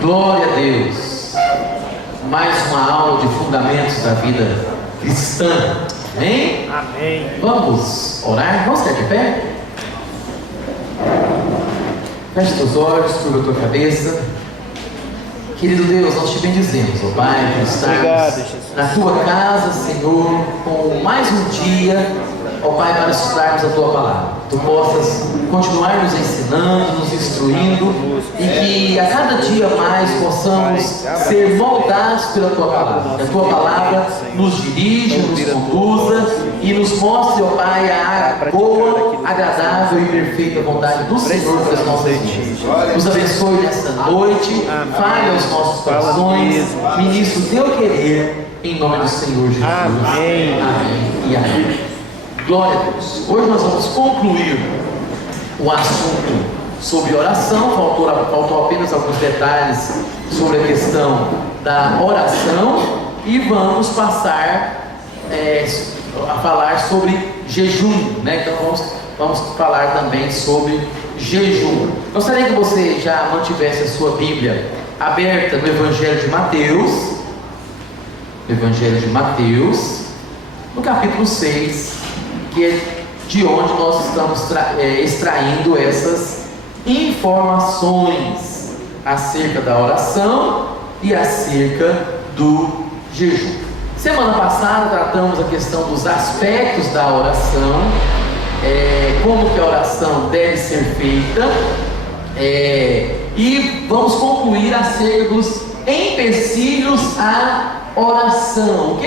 Glória a Deus. Mais uma aula de fundamentos da vida cristã. Amém? Amém. Vamos orar? Vamos ficar de pé? Feche teus olhos, curva a tua cabeça. Querido Deus, nós te bendizemos, ó Pai, por estarmos na tua casa, Senhor, com mais um dia, ó Pai, para estudarmos a tua palavra. Tu possas continuar nos ensinando, nos instruindo, e que a cada dia mais possamos ser moldados pela tua palavra. Que a tua palavra nos dirija, nos conduza e nos mostre, ó Pai, a boa, agradável e perfeita vontade do Senhor para as nossas vidas. Nos abençoe nesta noite, fale aos nossos corações, ministre o teu querer, em nome do Senhor Jesus. Amém. Amém e amém. Glória a Deus. Hoje nós vamos concluir o assunto sobre oração. Faltou apenas alguns detalhes sobre a questão da oração, e vamos passar a falar sobre jejum, né? Então vamos falar também sobre jejum. Gostaria que você já mantivesse a sua Bíblia aberta no Evangelho de Mateus, no capítulo 6, que é de onde nós estamos extraindo essas informações acerca da oração e acerca do jejum. Semana passada tratamos a questão dos aspectos da oração, como que a oração deve ser feita, e vamos concluir acerca dos empecilhos à oração.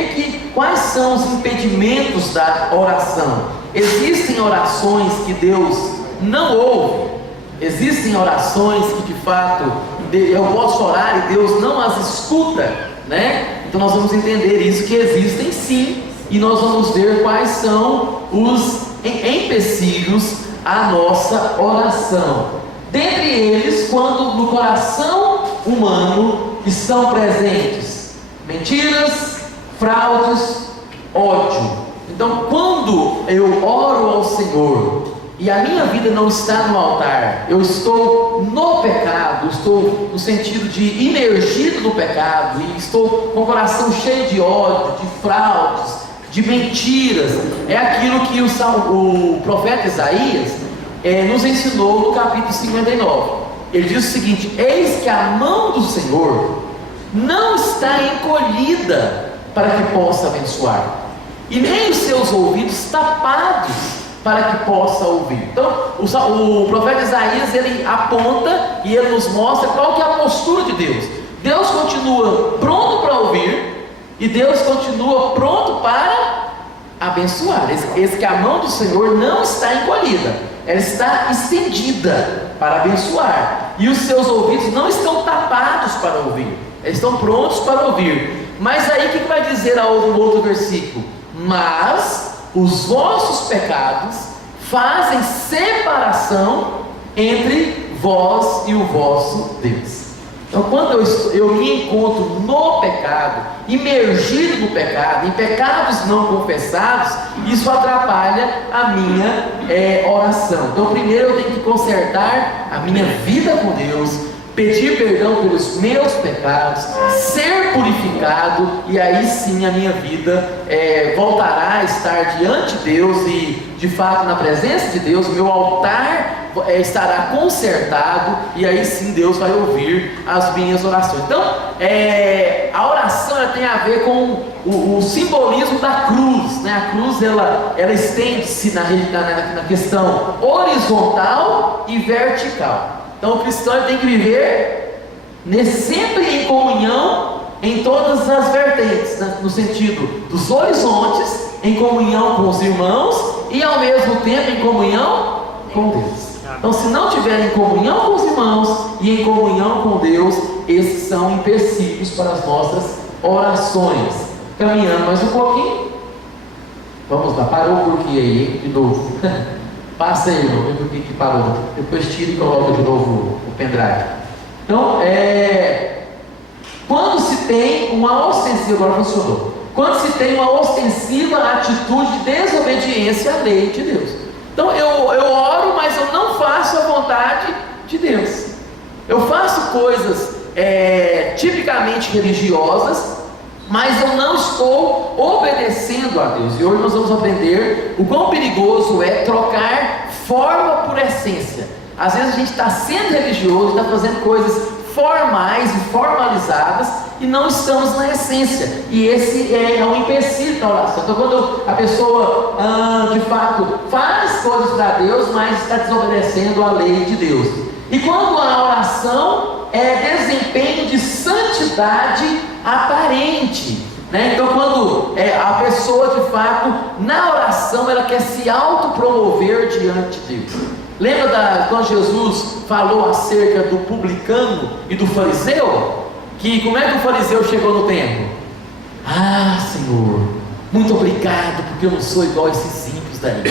Quais são os impedimentos da oração? Existem orações que Deus não ouve, existem orações que de fato eu posso orar e Deus não as escuta, né? Então nós vamos entender isso, que existem sim, e nós vamos ver quais são os empecilhos à nossa oração. Dentre eles, quando no coração humano estão presentes mentiras, fraudes, ódio. Então, quando eu oro ao Senhor e a minha vida não está no altar, eu estou no pecado, estou no sentido de imergido no pecado, e estou com o coração cheio de ódio, de fraudes, de mentiras. É aquilo que o profeta Isaías nos ensinou no capítulo 59. Ele diz o seguinte: eis que a mão do Senhor não está encolhida para que possa abençoar, e nem os seus ouvidos tapados para que possa ouvir. Então o profeta Isaías, ele aponta e ele nos mostra qual que é a postura de Deus. Deus continua pronto para ouvir, e Deus continua pronto para abençoar. Esse que a mão do Senhor não está encolhida, ela está estendida para abençoar, e os seus ouvidos não estão tapados para ouvir, eles estão prontos para ouvir. Mas aí o que vai dizer no outro versículo? Mas os vossos pecados fazem separação entre vós e o vosso Deus. Então, quando eu me encontro no pecado, imergido no pecado, em pecados não confessados, isso atrapalha a minha oração. Então, primeiro eu tenho que consertar a minha vida com Deus, pedir perdão pelos meus pecados, ser purificado, e aí sim a minha vida voltará a estar diante de Deus, e de fato na presença de Deus, o meu altar estará consertado, e aí sim Deus vai ouvir as minhas orações. Então a oração tem a ver com o simbolismo da cruz, né? A cruz ela estende-se na questão horizontal e vertical. Então o cristão tem que viver sempre em comunhão em todas as vertentes, né? No sentido dos horizontes, em comunhão com os irmãos, e ao mesmo tempo em comunhão com Deus. Então, se não tiver em comunhão com os irmãos e em comunhão com Deus, esses são empecilhos para as nossas orações. Caminhando mais um pouquinho. Vamos lá, parou por quê aí? De novo. Passa aí, irmão, vê por que parou. Depois tira e coloca de novo o pendrive. Então, quando se tem uma ostensiva, agora funcionou. Quando se tem uma ostensiva atitude de desobediência à lei de Deus. Então eu oro, mas eu não faço a vontade de Deus. Eu faço coisas tipicamente religiosas, mas eu não estou obedecendo a Deus. E hoje nós vamos aprender o quão perigoso é trocar forma por essência. Às vezes a gente está sendo religioso, está fazendo coisas formais e formalizadas e não estamos na essência, e esse é um empecilho na oração. Então, quando a pessoa de fato faz coisas para Deus, mas está desobedecendo a lei de Deus. E quando a oração é desempenho de santidade aparente, né? Então, quando a pessoa de fato na oração ela quer se autopromover diante de Deus. Lembra quando Jesus falou acerca do publicano e do fariseu? Que como é que o fariseu chegou no templo? Ah, Senhor, muito obrigado, porque eu não sou igual a esses ímpios daí.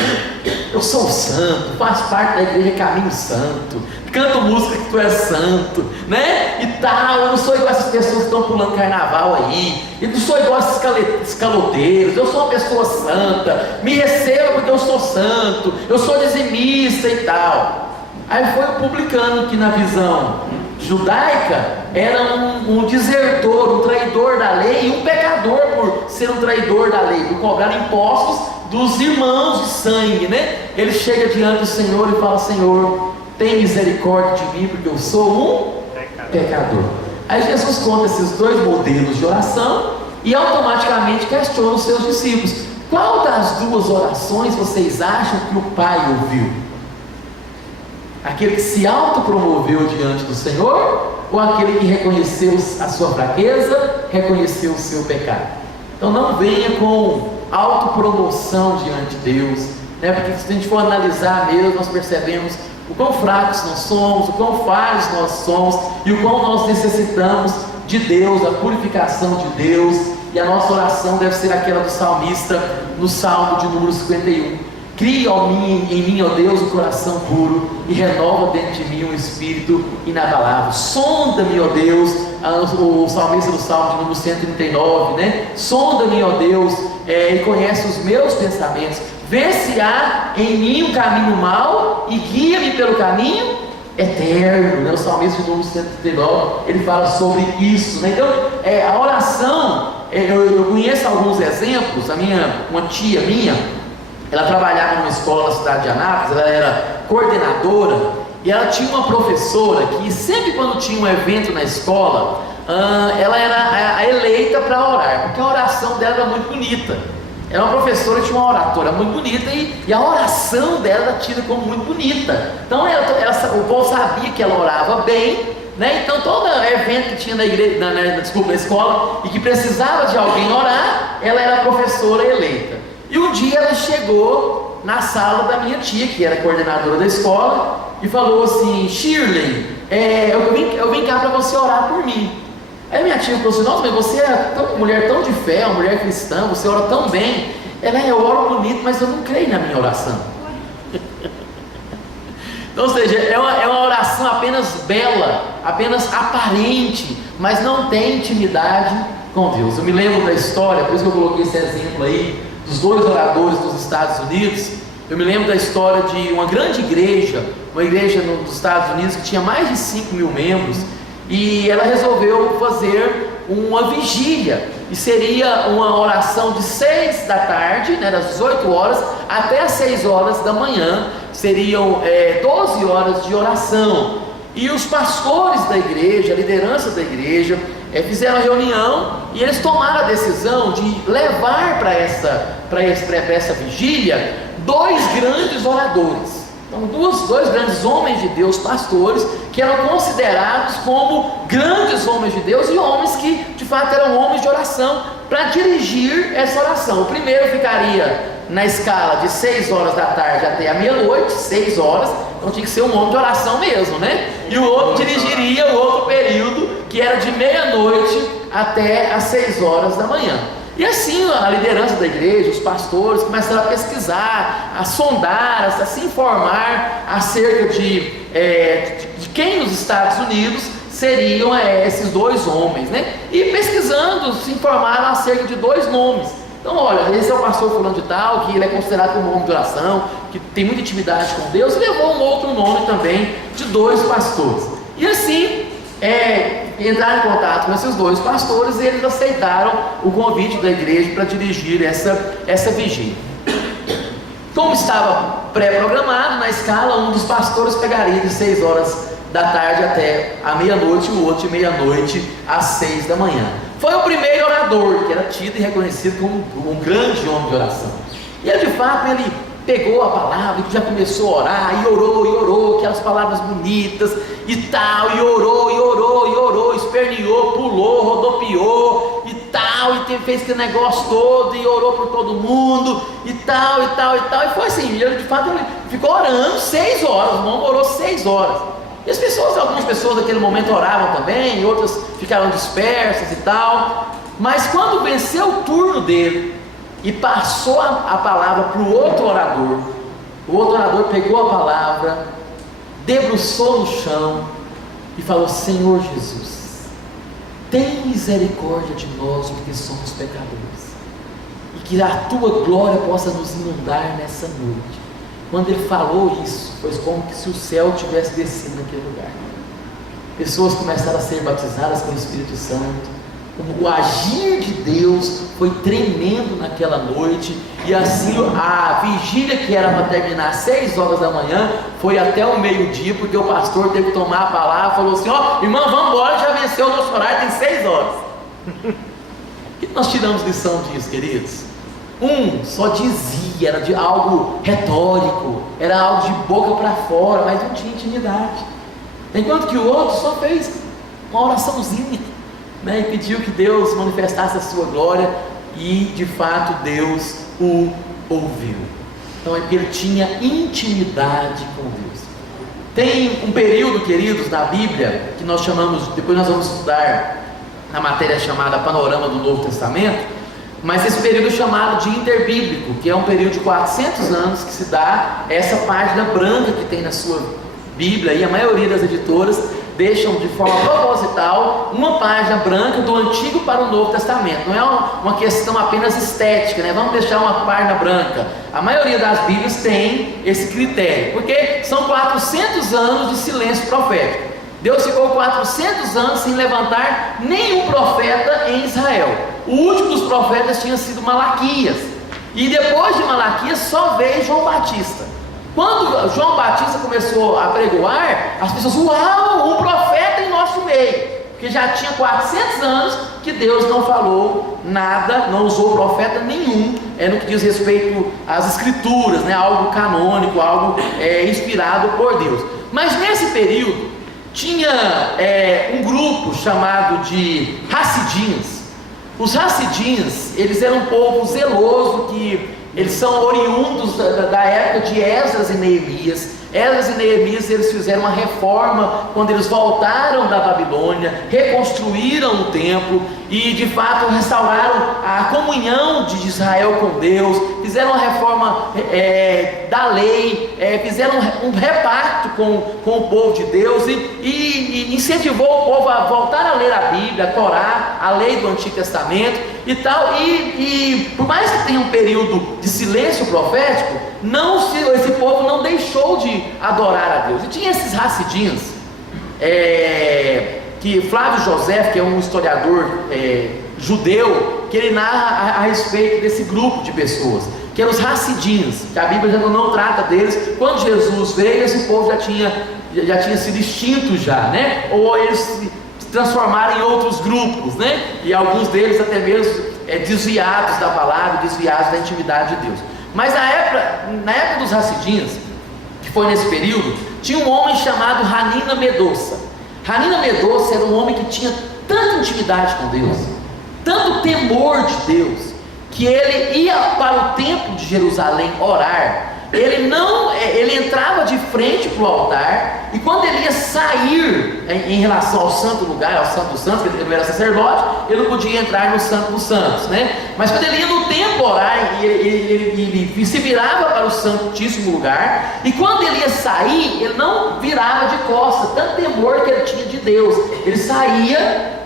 Eu sou santo, faço parte da igreja Caminho Santo, canto música que tu és santo, né? E tal, eu não sou igual a essas pessoas que estão pulando carnaval aí, eu não sou igual a esses caloteiros, eu sou uma pessoa santa, me receba porque eu sou santo, eu sou dizimista e tal. Aí foi o publicano que na visão judaica era um desertor, um traidor da lei, e um pecador por ser um traidor da lei, por cobrar impostos dos irmãos de sangue, né? Ele chega diante do Senhor e fala: Senhor, tem misericórdia de mim, porque eu sou um pecador. Aí Jesus conta esses dois modelos de oração e automaticamente questiona os seus discípulos: qual das duas orações vocês acham que o Pai ouviu? Aquele que se autopromoveu diante do Senhor, ou aquele que reconheceu a sua fraqueza, reconheceu o seu pecado? Então não venha com autopromoção diante de Deus, né? Porque se a gente for analisar mesmo, nós percebemos o quão fracos nós somos, o quão falhos nós somos, e o quão nós necessitamos de Deus, da purificação de Deus. E a nossa oração deve ser aquela do salmista no Salmo de número 51. Cria em mim, ó Deus, um coração puro, e renova dentro de mim um espírito inabalável. Sonda-me, ó Deus, o salmista do Salmo de número 139, né? Sonda-me, ó Deus, e conhece os meus pensamentos. Vê se há em mim um caminho mau, e guia-me pelo caminho eterno, né? O salmista de número 139, ele fala sobre isso, né? Então, a oração, eu conheço alguns exemplos. Uma tia minha, ela trabalhava numa escola na cidade de Anápolis, ela era coordenadora, e ela tinha uma professora que sempre quando tinha um evento na escola, ela era a eleita para orar, porque a oração dela era muito bonita. Era uma professora que tinha uma oratória muito bonita, e a oração dela era tida como muito bonita. Então o povo sabia que ela orava bem, né? Então todo evento que tinha na igreja, na escola, e que precisava de alguém orar, ela era a professora eleita. E um dia ela chegou na sala da minha tia, que era coordenadora da escola, e falou assim: Shirley, eu vim cá para você orar por mim. Aí minha tia falou assim: nossa, mas você é uma mulher tão de fé, uma mulher cristã, você ora tão bem. Eu oro bonito, mas eu não creio na minha oração. Então, ou seja, é uma oração apenas bela, apenas aparente, mas não tem intimidade com Deus. Eu me lembro da história, por isso que eu coloquei esse exemplo aí, dos dois oradores dos Estados Unidos. Eu me lembro da história de uma grande igreja, nos Estados Unidos, que tinha mais de 5 mil membros, e ela resolveu fazer uma vigília, e seria uma oração de 6 da tarde, né, das 18 horas até as 6 horas da manhã, seriam 12 horas de oração. E os pastores da igreja, a liderança da igreja, fizeram a reunião, e eles tomaram a decisão de levar para essa vigília 2 grandes oradores. Então, dois grandes homens de Deus, pastores, que eram considerados como grandes homens de Deus, e homens que de fato eram homens de oração, para dirigir essa oração. O primeiro ficaria na escala de 6 horas da tarde até a meia-noite, 6 horas, então tinha que ser um homem de oração mesmo, né? E o outro dirigiria o outro período, que era de meia-noite até as 6 horas da manhã. E assim a liderança da igreja, os pastores, começaram a pesquisar, a sondar, a se informar acerca de quem nos Estados Unidos seriam esses 2 homens, né? E pesquisando, se informaram acerca de 2 nomes. Então, olha, esse é o pastor fulano de tal, que ele é considerado como um homem de oração, que tem muita intimidade com Deus, e levou um outro nome também de 2 pastores. E assim, entraram em contato com esses dois pastores e eles aceitaram o convite da igreja para dirigir essa vigília. Como estava pré-programado na escala, um dos pastores pegaria de 6 horas da tarde até a meia-noite, o outro de meia-noite às 6 da manhã. Foi o primeiro orador, que era tido e reconhecido como um grande homem de oração. E ele, de fato, ele pegou a palavra e já começou a orar, e orou, aquelas palavras bonitas e tal, e orou, esperneou, pulou, rodopiou e tal, e fez aquele negócio todo, e orou por todo mundo, e tal, e foi assim. Ele, de fato, ele ficou orando 6 horas, o irmão orou 6 horas. E as pessoas, algumas pessoas naquele momento oravam também, e outras ficaram dispersas e tal. Mas quando venceu o turno dele e passou a palavra para o outro orador pegou a palavra, debruçou no chão e falou: Senhor Jesus, tem misericórdia de nós, porque somos pecadores, e que a tua glória possa nos inundar nessa noite. Quando ele falou isso, foi como se o céu tivesse descido naquele lugar. Pessoas começaram a ser batizadas com o Espírito Santo. O agir de Deus foi tremendo naquela noite. E assim a vigília, que era para terminar às 6 horas da manhã, foi até o meio-dia, porque o pastor teve que tomar a palavra e falou assim: ó, irmão, vamos embora, já venceu o nosso horário, tem 6 horas. O que nós tiramos lição disso, queridos? Só dizia, era de algo retórico, era algo de boca para fora, mas não tinha intimidade. Enquanto que o outro só fez uma oraçãozinha, né, e pediu que Deus manifestasse a sua glória, e de fato Deus o ouviu. Então é porque ele tinha intimidade com Deus. Tem um período, queridos, na Bíblia, que nós chamamos, depois nós vamos estudar na matéria chamada Panorama do Novo Testamento, mas esse período é chamado de interbíblico, que é um período de 400 anos que se dá essa página branca que tem na sua Bíblia, e a maioria das editoras deixam de forma proposital uma página branca do Antigo para o Novo Testamento. Não é uma questão apenas estética, né? Vamos deixar uma página branca. A maioria das Bíblias tem esse critério, porque são 400 anos de silêncio profético. Deus ficou 400 anos sem levantar nenhum profeta em Israel. O último dos profetas tinha sido Malaquias, e depois de Malaquias só veio João Batista. Quando João Batista começou a pregoar, as pessoas: uau, um profeta em nosso meio, porque já tinha 400 anos que Deus não falou nada, não usou profeta nenhum, no que diz respeito às escrituras, né, algo canônico, algo inspirado por Deus. Mas nesse período tinha um grupo chamado de Hassidim. Os Hassidim, eles eram um povo zeloso, que eles são oriundos da época de Esdras e Neemias. Esdras e Neemias, eles fizeram uma reforma quando eles voltaram da Babilônia, reconstruíram o templo e de fato restauraram a comunhão de Israel com Deus, fizeram uma reforma da lei, fizeram um repacto com o povo de Deus, e incentivou o povo a voltar a ler a Bíblia, a Torá, a lei do Antigo Testamento e tal. E por mais que tenha um período de silêncio profético, esse povo não deixou de adorar a Deus. E tinha esses Hassidim, que Flávio José, que é um historiador judeu, que ele narra a respeito desse grupo de pessoas, que eram os Hassidim, que a Bíblia já não trata deles. Quando Jesus veio, esse povo já tinha sido extinto já, né? Ou eles se transformaram em outros grupos, né? E alguns deles até mesmo desviados da palavra, desviados da intimidade de Deus. Mas na época dos Hassidim, que foi nesse período, tinha um homem chamado Hanina Medoça. Hanina Medoça era um homem que tinha tanta intimidade com Deus, tanto temor de Deus, que ele ia para o templo de Jerusalém orar. Ele entrava de frente para o altar, e quando ele ia sair em relação ao santo lugar, ao santo dos santos, porque ele não era sacerdote, ele não podia entrar no santo dos santos, né? Mas quando ele ia no templo orar, ele se virava para o santíssimo lugar, e quando ele ia sair, ele não virava de costas, tanto temor que ele tinha de Deus. Ele saía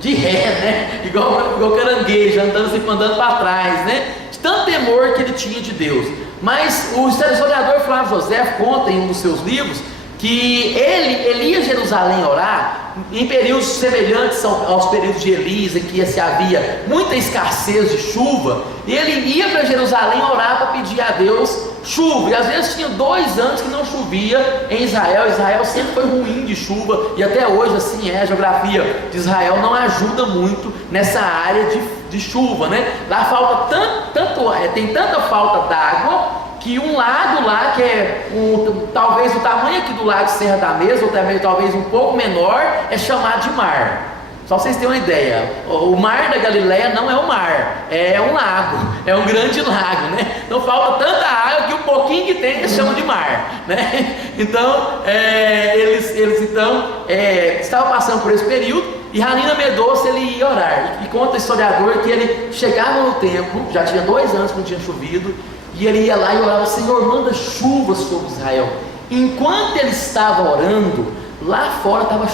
de ré, né? Igual caranguejo, andando para trás, né? De tanto temor que ele tinha de Deus. Mas o historiador Flávio José conta em um dos seus livros que ele ia a Jerusalém orar em períodos semelhantes aos períodos de Elias, em que se havia muita escassez de chuva, e ele ia para Jerusalém orar para pedir a Deus chuva, e às vezes tinha 2 anos que não chovia em Israel. Israel sempre foi ruim de chuva, e até hoje assim é. A geografia de Israel não ajuda muito nessa área de chuva, né? Lá falta tem tanta falta d'água, que um lago lá, que é talvez o tamanho aqui do lago de Serra da Mesa, ou também talvez um pouco menor, é chamado de mar. Só para vocês terem uma ideia, o mar da Galileia não é um mar, é um lago, é um grande lago, né? Então falta tanta água que o pouquinho que tem eles chamam de mar, né? Então, eles estavam passando por esse período, e Hanina Medoça ele ia orar, e conta o historiador que ele chegava no templo, já tinha 2 anos que não tinha chovido, e ele ia lá e orava: Senhor, manda chuva sobre Israel. Enquanto ele estava orando, lá fora estava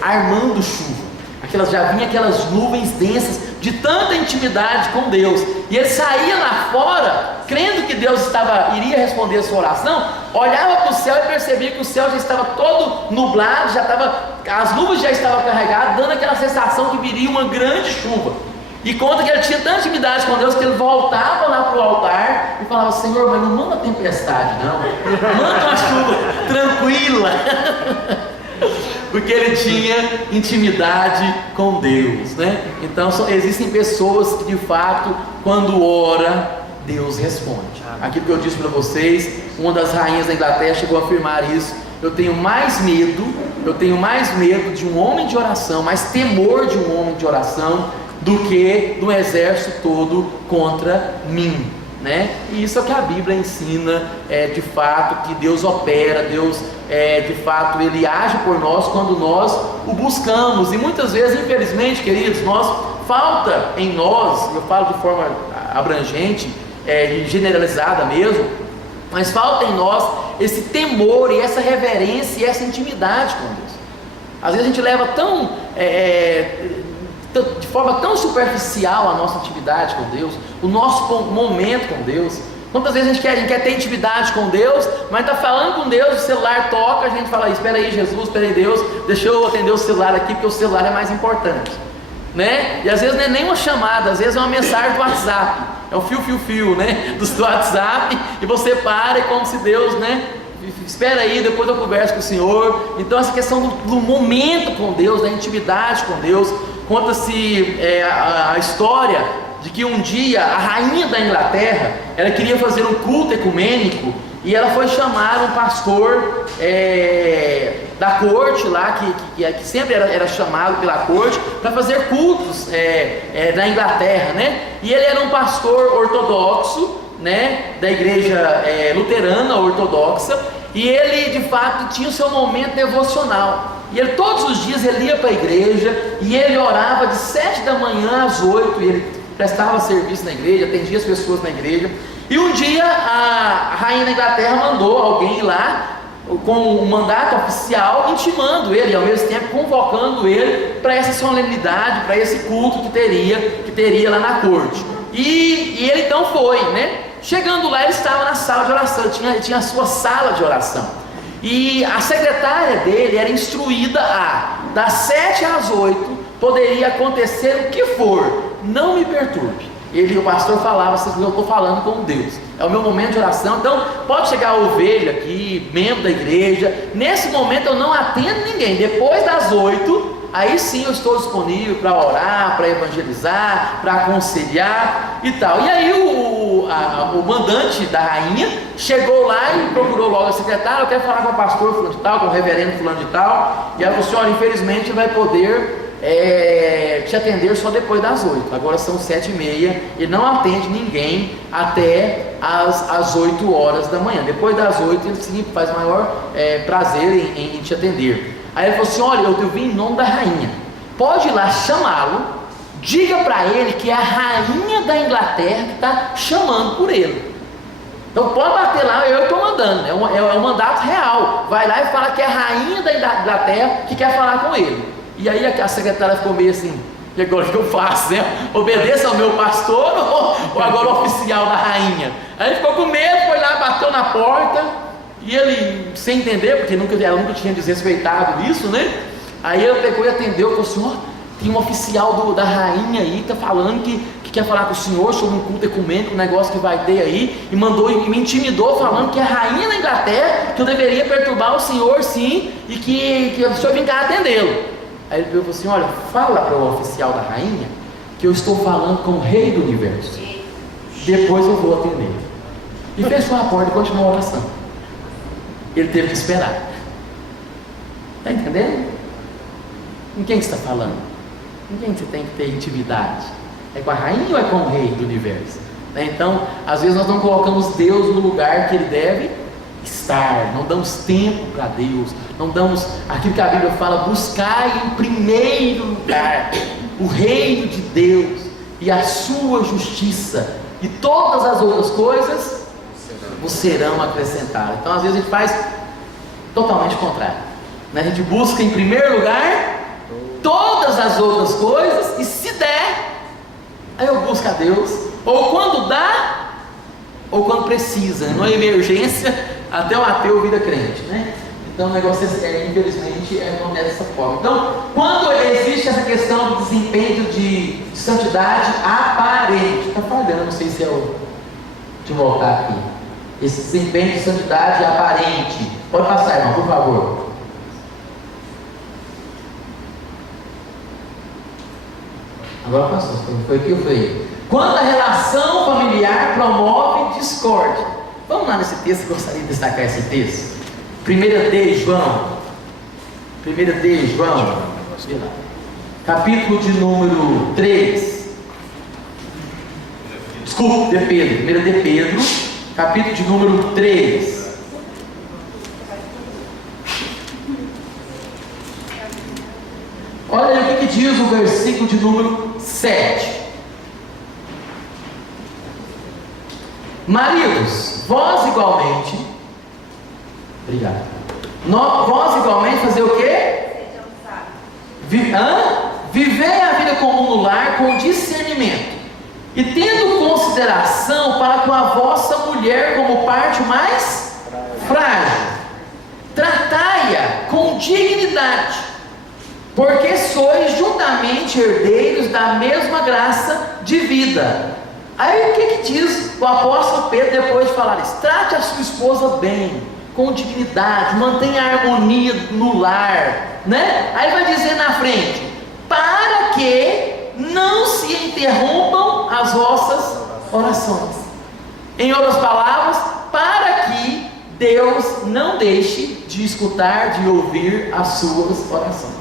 armando chuva. Já vinha aquelas nuvens densas de tanta intimidade com Deus. E ele saía lá fora, crendo que Deus iria responder a sua oração, olhava para o céu e percebia que o céu já estava todo nublado, as nuvens já estavam carregadas, dando aquela sensação que viria uma grande chuva. E conta que ele tinha tanta intimidade com Deus que ele voltava lá para o altar e falava: Senhor, mas não manda tempestade não, manda uma chuva tranquila. Porque ele tinha intimidade com Deus, né? Então existem pessoas que de fato, quando ora, Deus responde. Aquilo que eu disse para vocês, uma das rainhas da Inglaterra chegou a afirmar isso: eu tenho mais medo de um homem de oração, mais temor de um homem de oração, do que do exército todo contra mim, né? E isso é o que a Bíblia ensina, de fato, que Deus opera, Deus de fato Ele age por nós quando nós o buscamos. E muitas vezes, infelizmente, queridos, falta em nós, eu falo de forma abrangente e generalizada mesmo, mas falta em nós esse temor e essa reverência e essa intimidade com Deus. Às vezes a gente leva de forma tão superficial a nossa intimidade com Deus, o nosso momento com Deus. Quantas vezes a gente quer ter intimidade com Deus, mas está falando com Deus, o celular toca, a gente fala: espera aí Jesus, espera aí Deus, deixa eu atender o celular aqui, porque o celular é mais importante, né? E às vezes não é nem uma chamada, às vezes é uma mensagem do WhatsApp, é o fio, né, do WhatsApp, e você para, e como se Deus, né, espera aí, depois eu converso com o Senhor. Então essa questão do momento com Deus, da intimidade com Deus. Conta-se a história de que um dia a rainha da Inglaterra, ela queria fazer um culto ecumênico, e ela foi chamar um pastor da corte lá, que sempre era chamado pela corte para fazer cultos na Inglaterra, né? E ele era um pastor ortodoxo, né, da igreja luterana ortodoxa, e ele de fato tinha o seu momento devocional. E ele todos os dias ele ia para a igreja, e ele orava de 7 da manhã às 8, e ele prestava serviço na igreja, atendia as pessoas na igreja. E um dia a rainha da Inglaterra mandou alguém ir lá com um mandato oficial, intimando ele, e ao mesmo tempo convocando ele para essa solenidade, para esse culto que teria lá na corte. E ele então foi, né? Chegando lá, ele estava na sala de oração, ele tinha a sua sala de oração. E a secretária dele era instruída das 7 às 8, poderia acontecer o que for, não me perturbe. O pastor falava assim: eu estou falando com Deus, é o meu momento de oração. Então pode chegar a ovelha aqui, membro da igreja, nesse momento eu não atendo ninguém. Depois das 8, aí sim eu estou disponível para orar, para evangelizar, para aconselhar e tal. E aí o mandante da rainha chegou lá e procurou logo a secretária: eu quero falar com o pastor fulano de tal, com o reverendo fulano de tal. E ela falou: senhora, infelizmente vai poder te atender só depois das 8, agora são 7h30, e não atende ninguém até às 8 horas da manhã. Depois das 8 ele sim faz maior prazer em te atender. Aí ele falou assim: olha, eu vim em nome da rainha, pode ir lá chamá-lo, diga para ele que é a rainha da Inglaterra que está chamando por ele. Então pode bater lá, eu estou mandando, é um mandato real. Vai lá e fala que é a rainha da Inglaterra que quer falar com ele. E aí a secretária ficou meio assim: e agora o que eu faço, né? Obedeça ao meu pastor ou agora o oficial da rainha? Aí ele ficou com medo, foi lá, bateu na porta, E ele, sem entender, porque ela nunca tinha desrespeitado isso, né? Aí ele pegou e atendeu e falou assim: ó, tem um oficial da rainha aí que está falando que quer falar com o senhor sobre um culto ecumênico, um negócio que vai ter aí, e me intimidou falando que a rainha da Inglaterra, que eu deveria perturbar o senhor sim, e que o senhor vem cá atendê-lo. Aí ele falou assim: olha, fala para o oficial da rainha que eu estou falando com o rei do universo, depois eu vou atender. E fechou a porta e continuou a oração. Ele teve que esperar. Está entendendo? Com quem você está falando? Com quem você tem que ter intimidade? É com a rainha ou é com o rei do universo? Então, às vezes nós não colocamos Deus no lugar que Ele deve estar, não damos tempo para Deus, não damos aquilo que a Bíblia fala: buscai em primeiro lugar o reino de Deus e a sua justiça, e todas as outras coisas vos serão acrescentadas. Então, às vezes a gente faz totalmente o contrário, né? A gente busca em primeiro lugar todas as outras coisas, e se der, aí eu busco a Deus, ou quando dá, ou quando precisa, não é emergência, até o ateu vira crente, né? Então o negócio infelizmente acontece dessa forma. Então, quando existe essa questão do desempenho de santidade aparente, está falhando, não sei se é o. Deixa eu voltar aqui. Esse desempenho de santidade aparente, pode passar, irmão, por favor. Agora passou, foi o que eu falei. Quando a relação familiar promove discórdia. Vamos lá nesse texto, eu gostaria de destacar esse texto. 1 de João, capítulo de número 3. Desculpa, de Pedro. 1 de Pedro, capítulo de número 3. Olha aí o que diz o versículo de número 7. Maridos, vós igualmente, obrigado, vós igualmente fazer o quê? Viver a vida comum no lar com discernimento, e tendo consideração para com a vossa mulher como parte mais frágil, tratai-a com dignidade, porque sois juntamente herdeiros da mesma graça de vida. Aí o que diz o apóstolo Pedro depois de falar isso? Trate a sua esposa bem, com dignidade, mantenha a harmonia no lar, né? Aí vai dizer na frente: para que não se interrompam as vossas orações. Em outras palavras, para que Deus não deixe de escutar, de ouvir as suas orações.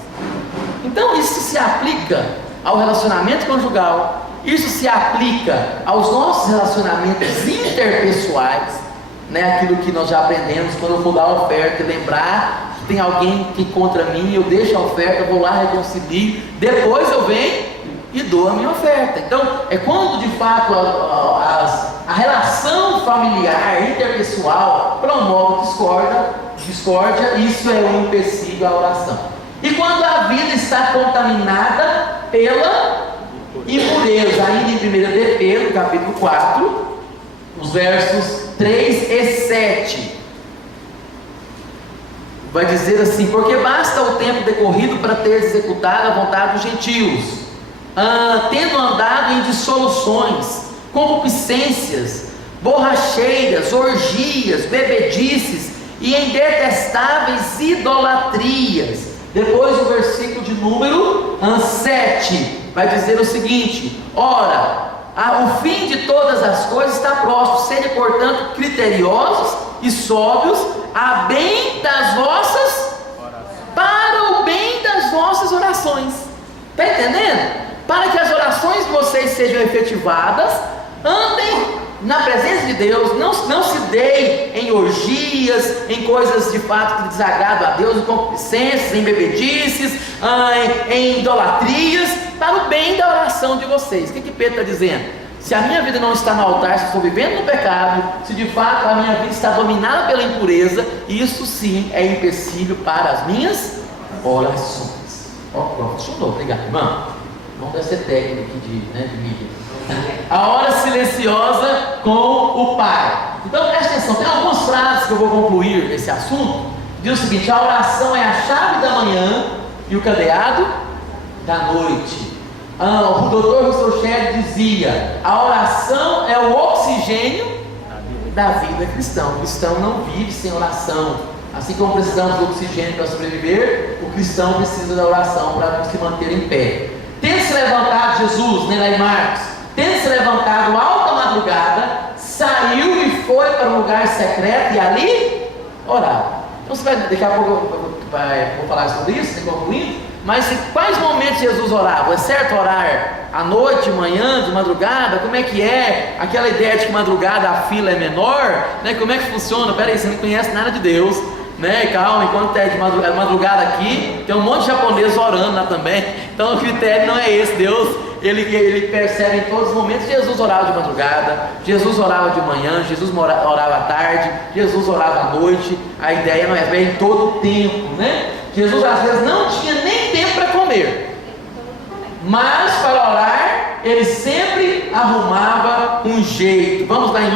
Então isso se aplica ao relacionamento conjugal, isso se aplica aos nossos relacionamentos interpessoais, né? Aquilo que nós já aprendemos: quando eu for dar a oferta, lembrar que tem alguém que contra mim, eu deixo a oferta, vou lá, reconcilio, depois eu venho e dou a minha oferta. Então é quando de fato a relação familiar, interpessoal promove discórdia, isso é um empecilho à oração. E quando a vida está contaminada pela impureza, ainda em 1 de Pedro, capítulo 4, os versos 3 e 7, vai dizer assim: porque basta o tempo decorrido para ter executado a vontade dos gentios, tendo andado em dissoluções, concupiscências, borracheiras, orgias, bebedices e em detestáveis idolatrias. Depois o versículo de número 7 vai dizer o seguinte: ora, o fim de todas as coisas está próximo, sede portanto criteriosos e sóbrios, a bem das vossas, para o bem das vossas orações. Está entendendo? Para que as orações de vocês sejam efetivadas, andem na presença de Deus, não se deem em orgias, em coisas de fato que desagradam a Deus, em concupiscências, em bebedices, em idolatrias, para o bem da oração de vocês. O que Pedro está dizendo? Se a minha vida não está no altar, se estou vivendo no pecado, se de fato a minha vida está dominada pela impureza, isso sim é empecilho para as minhas orações. Funcionou, obrigado, irmão. Não deve ser técnico de mídia. A hora silenciosa com o Pai. Então presta atenção, tem algumas frases que eu vou concluir esse assunto. Diz o seguinte: a oração é a chave da manhã e o cadeado da noite. O Dr. Russell Shedd dizia: a oração é o oxigênio da vida cristã. O cristão não vive sem oração. Assim como precisamos do oxigênio para sobreviver, o cristão precisa da oração para se manter em pé. Tendo se levantado Jesus, né, lá em Marcos, tendo se levantado alta madrugada, saiu e foi para um lugar secreto e ali orava. Então você vai, daqui a pouco vou falar sobre isso, concluindo. Mas em quais momentos Jesus orava? É certo orar à noite, manhã, de madrugada? Como é que é? Aquela ideia de que madrugada a fila é menor, né? Como é que funciona? Peraí, você não conhece nada de Deus, né? Calma, enquanto é de madrugada aqui, tem um monte de japoneses orando lá também. Então o critério não é esse. Deus, ele percebe em todos os momentos. Jesus orava de madrugada, Jesus orava de manhã, Jesus orava à tarde, Jesus orava à noite. A ideia não é em todo o tempo, né? Jesus às vezes não tinha nem tempo para comer, mas para orar ele sempre arrumava um jeito. Vamos lá em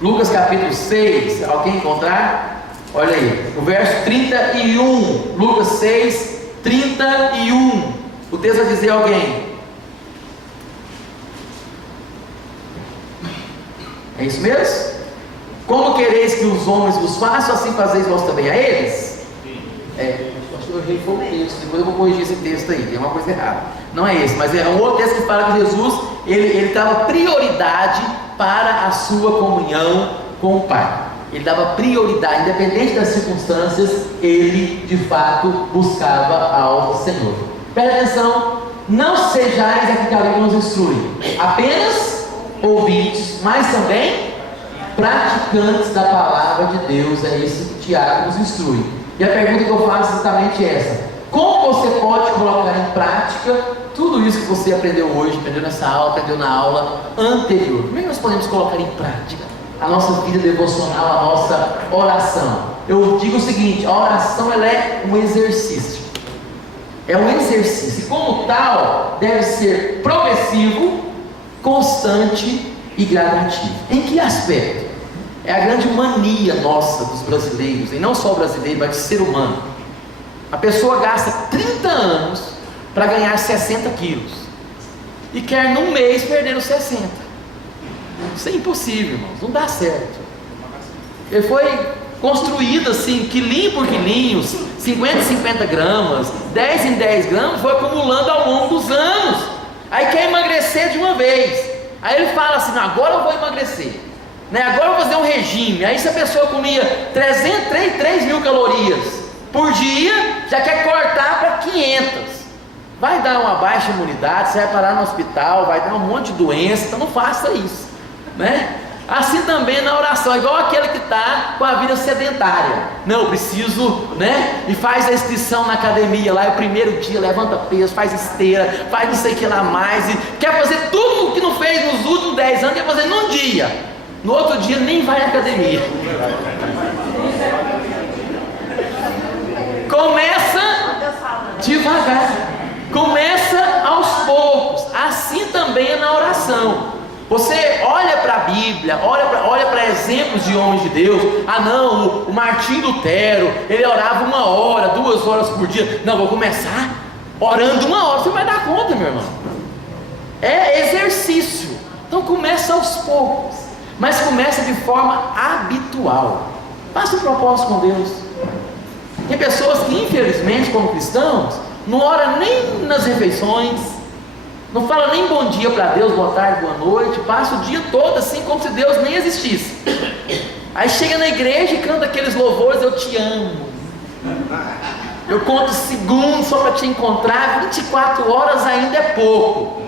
Lucas capítulo 6, alguém encontrar? Olha aí, o verso 31, Lucas 6, 31, o texto vai dizer alguém? É isso mesmo? Como quereis que os homens vos façam, assim fazeis vós também a eles? Acho que eu errei foi o texto, depois eu vou corrigir esse texto aí, tem uma coisa errada. Não é esse, mas é um outro texto que fala que Jesus, ele dava prioridade para a sua comunhão com o Pai. Ele dava prioridade, independente das circunstâncias, ele de fato buscava ao Senhor. Presta atenção, não sejais aqui que a Bíblia nos instrui, apenas ouvintes, mas também praticantes da palavra de Deus. É isso que Tiago nos instrui. E a pergunta que eu faço é exatamente essa: como você pode colocar em prática tudo isso que você aprendeu hoje, aprendeu nessa aula, aprendeu na aula anterior? Como é que nós podemos colocar em prática a nossa vida devocional, a nossa oração? Eu digo o seguinte: a oração ela é um exercício. É um exercício, e como tal deve ser progressivo, constante e gradativo. Em que aspecto? É a grande mania nossa dos brasileiros, e não só o brasileiro, mas do ser humano. A pessoa gasta 30 anos para ganhar 60 quilos e quer num mês perder os 60. Isso é impossível, irmãos, não dá certo. Ele foi construído assim, quilinho por quilinho, 50 em 50 gramas, 10 em 10 gramas, foi acumulando ao longo dos anos. Aí quer emagrecer de uma vez. Aí ele fala assim: não, agora eu vou emagrecer, né? Agora eu vou fazer um regime. Aí se a pessoa comia 3 mil calorias por dia, já quer cortar para 500. Vai dar uma baixa imunidade, você vai parar no hospital, vai dar um monte de doença. Então não faça isso, né? Assim também na oração, igual aquele que está com a vida sedentária. Não, eu preciso, né? E faz a inscrição na academia lá, é o primeiro dia, levanta peso, faz esteira, faz não sei o que lá mais, e quer fazer tudo o que não fez nos últimos 10 anos, quer fazer num dia. No outro dia nem vai à academia. Começa devagar, começa aos poucos. Assim também é na oração. Você olha para a Bíblia, olha para exemplos de homens de Deus. Ah não, o Martinho Lutero, ele orava 1 hora, 2 horas por dia. Não, vou começar orando 1 hora. Você vai dar conta, meu irmão. É exercício. Então começa aos poucos, mas começa de forma habitual. Faça um propósito com Deus. Tem pessoas que infelizmente, como cristãos, não oram nem nas refeições, não fala nem bom dia para Deus, boa tarde, boa noite, passa o dia todo assim como se Deus nem existisse. Aí chega na igreja e canta aqueles louvores: eu te amo, eu conto segundos só para te encontrar, 24 horas ainda é pouco.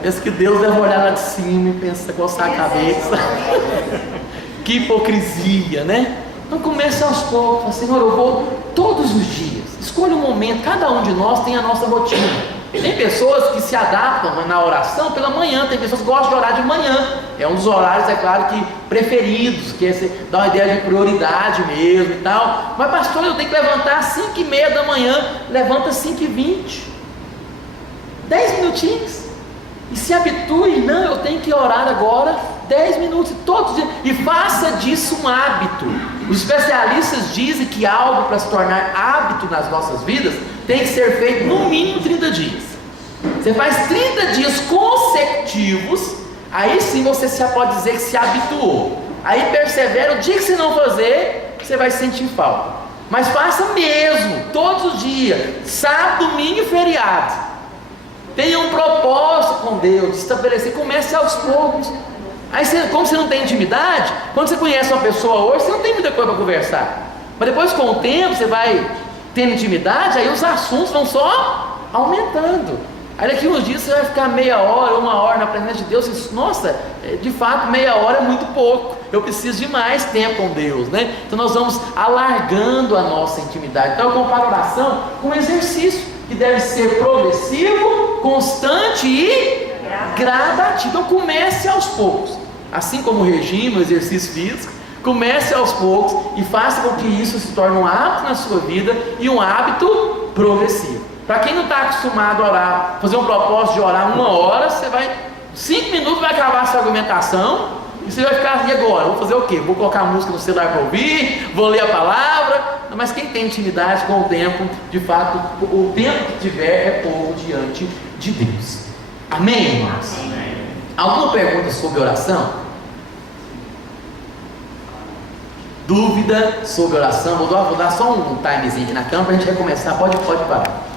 Pensa que Deus deve olhar lá de cima e pensa, coçar a cabeça. Que hipocrisia, né? Então começa aos poucos, fala: Senhor, eu vou todos os dias. Escolha um momento, cada um de nós tem a nossa rotina. Tem pessoas que se adaptam na oração pela manhã, tem pessoas que gostam de orar de manhã. É um dos horários, é claro, que preferidos, que dá uma ideia de prioridade mesmo e tal. Mas pastor, eu tenho que levantar às 5h30 da manhã. Levanta às 5h20, 10 minutinhos. E se habitue, não, eu tenho que orar agora 10 minutos todos os dias. E faça disso um hábito. Os especialistas dizem que algo para se tornar hábito nas nossas vidas tem que ser feito no mínimo 30 dias. Você faz 30 dias consecutivos, aí sim você já pode dizer que se habituou. Aí persevera, o dia que você não fazer, você vai sentir falta. Mas faça mesmo, todos os dias, sábado, domingo e feriado. Tenha um propósito com Deus, de estabelecer, comece aos poucos. Aí como você não tem intimidade, quando você conhece uma pessoa hoje, você não tem muita coisa para conversar. Mas depois com o tempo, você vai tendo intimidade, aí os assuntos vão só aumentando. Aí daqui uns dias você vai ficar meia hora, 1 hora na presença de Deus, e diz, nossa, de fato meia hora é muito pouco, eu preciso de mais tempo com Deus, né? Então nós vamos alargando a nossa intimidade. Então eu comparo a oração com um exercício que deve ser progressivo, constante e gradativo. Então comece aos poucos, assim como o regime, o exercício físico, comece aos poucos e faça com que isso se torne um hábito na sua vida e um hábito progressivo. Para quem não está acostumado a orar, fazer um propósito de orar 1 hora, você vai, 5 minutos vai acabar a sua argumentação, e você vai ficar, e agora? Vou fazer o quê? Vou colocar a música no celular para ouvir, vou ler a palavra. Mas quem tem intimidade com o tempo, de fato, o tempo que tiver é pouco diante de Deus. Amém, irmãos? Amém. Alguma pergunta sobre oração? Dúvida sobre oração? Vou dar só um timezinho aqui na câmera para a gente recomeçar. Pode parar.